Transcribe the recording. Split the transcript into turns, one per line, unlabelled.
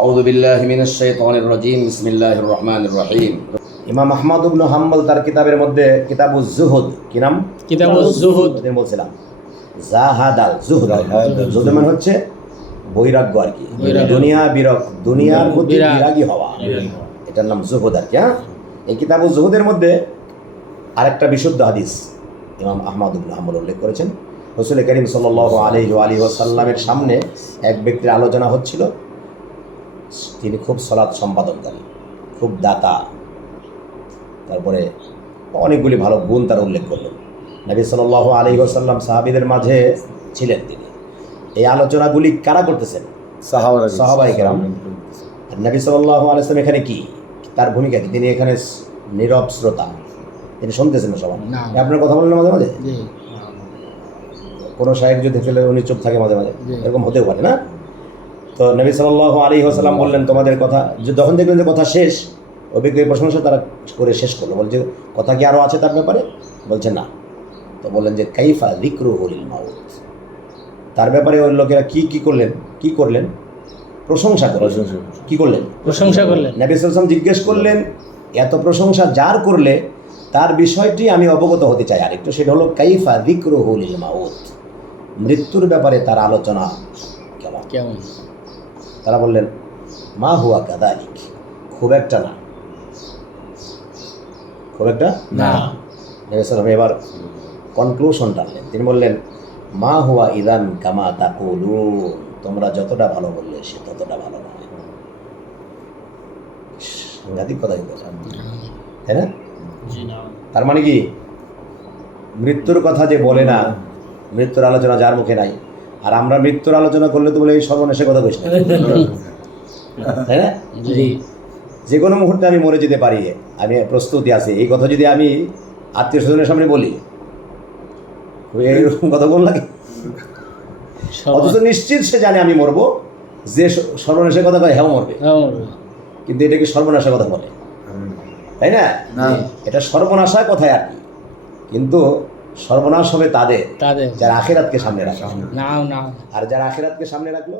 আউযু বিল্লাহি মিনাশ শাইতানির রাজিম বিসমিল্লাহির রহমানির রহিম। ইমাম আহমদ ইবনে হাম্বল তার কিতাবের মধ্যে কিতাবুজ জুহুদ কি নাম?
কিতাবুজ জুহুদ
আমি বলছিলাম জাহাদাল জুহুদ জুহুদ মানে হচ্ছে বৈরাগ্য আর কি।
মানে
দুনিয়া বিরক দুনিয়ার প্রতি
বিরাগী।
হওয়া। এটার নাম জুহুদ আর কি হ্যাঁ? এই কিতাবুজ জুহুদের মধ্যে আরেকটা বিশুদ্ধ হাদিস ইমাম আহমদ ইবনে হাম্বল উল্লেখ করেছেন। রসুল করিম সাল্লাহ আলহি আলী ওয়াসাল্লামের সামনে এক ব্যক্তির আলোচনা হচ্ছিল। তিনি খুব সলাৎ সম্পাদনকারী খুব দাতা। তারপরে অনেকগুলি ভালো গুণ তার উল্লেখ করলেন। নবী সাল্লাহ আলী ওসাল্লাম সাহাবিদের মাঝে ছিলেন তিনি। এই আলোচনাগুলি কারা করতেছেন? সাহাবাই কেরাম। নবী সাল্লাহ আলাইসলাম এখানে কি? তার ভূমিকা কি? তিনি এখানে নীরব শ্রোতা। তিনি শুনতেছেন না সবাই? আপনার কথা বললেন মাঝে মাঝে? কোনো সাহেব যদি ফেলে উনি চুপ থাকে মাঝে মাঝে। এরকম হতেও পারে না? তো নবী সাল্লাহ আলী হাসালাম বললেন তোমাদের কথা যে যখন দেখলেন যে কথা শেষ অভিজ্ঞ প্রশংসা তারা করে শেষ করল। বলছে কথা কি আরও আছে তার ব্যাপারে? বলছে না। তো বললেন যে কাইফা দিক্রু হলিল মাউত? তার ব্যাপারে ওই লোকেরা কী কী করলেন? কী করলেন? প্রশংসা করলেন। কী করলেন?
প্রশংসা করলেন।
নবী সাল্লাম জিজ্ঞেস করলেন এত প্রশংসা যার করলে তার বিষয়টি আমি অবগত হতে চাই আরেকটু? সেটা হলো কাইফা দিক্রু হলিল মাউত। মৃত্যুর ব্যাপারে তার আলোচনা কেমন?
কেমন?
তারা বললেন মা হুয়া কাদালিক খুব একটা না। খুব একটা
না।
নবী এবার কনক্লুশন টানলেন। তিনি বললেন মা হুয়া ইদান কামা তাকুলু তোমরা যতটা ভালো বললে সে ততটা ভালো নয় সাংঘাতিক কথা কিন্তু তাই না। তার মানে কি? মৃত্যুর কথা যে বলে না মৃত্যুর আলোচনা যার মুখে নাই? আর আমরা মৃত্যুর আলোচনা করলে তো বলে এই সর্বনাশের কথা কইস না। তাই না? যে কোনো মুহূর্তে আমি মরে যেতে পারি আমি প্রস্তুতি আছে। এই কথা যদি আমি আত্মীয় স্বজনের সামনে বলি এইরকম কথা বল লাগে অথচ নিশ্চিত সে জানে আমি মরবো। যে সর্বনাশের কথা কয় হ্যাঁ মরবে। কিন্তু এটাকে সর্বনাশের কথা বলে? তাই না?
না।
এটা সর্বনাশা কথায় আর কি। কিন্তু সর্বনাশ হবে তাদের
তাদের।
যারা আখেরাতকে সামনে রাখে আর যারা আখেরাতকে সামনে রাখল